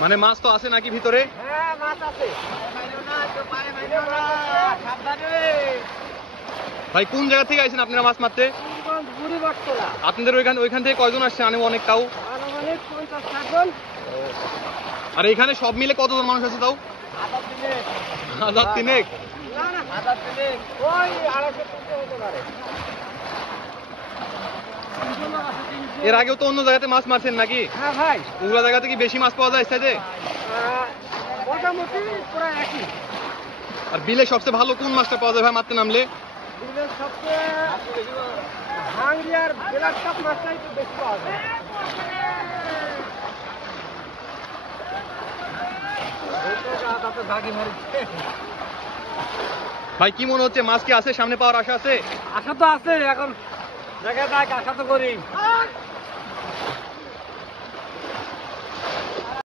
মানে মাছ তো আছে নাকি ভিতরে? হ্যাঁ মাছ আছে। ভাই কোন জায়গা থেকে আইছেন আপনারা মাছ মারতে? আপনাদের ওইখান থেকে কয়জন আসছে? অনেক তাও আনুমানিক 50-60 জন। আর এখানে সব মিলে কতজন মানুষ আছে তাও? হাজার তিনেক। না না 1000 ওই 250 হতে পারে। এর আগেও তো অন্য জায়গাতে মাছ মারছেন নাকি? হ্যাঁ ভাই, ওগুলা জায়গাতে কি বেশি মাছ পাওয়া যায় সাইডে? মোটামুটি প্রায় একই। আর বিলে সবচেয়ে ভালো কোন মাছটা পাওয়া যায় ভাই মারতে নামলে? বিলের সবচেয়ে হাংরি আর বেলার কাপ মাছটাই তো বেশি পাওয়া যায়। ভাই কি মনে হচ্ছে মাছ কি আছে সামনে পাওয়ার আশা আছে? আশা তো আছে, এখন দেখা যাক, আশা তো করি।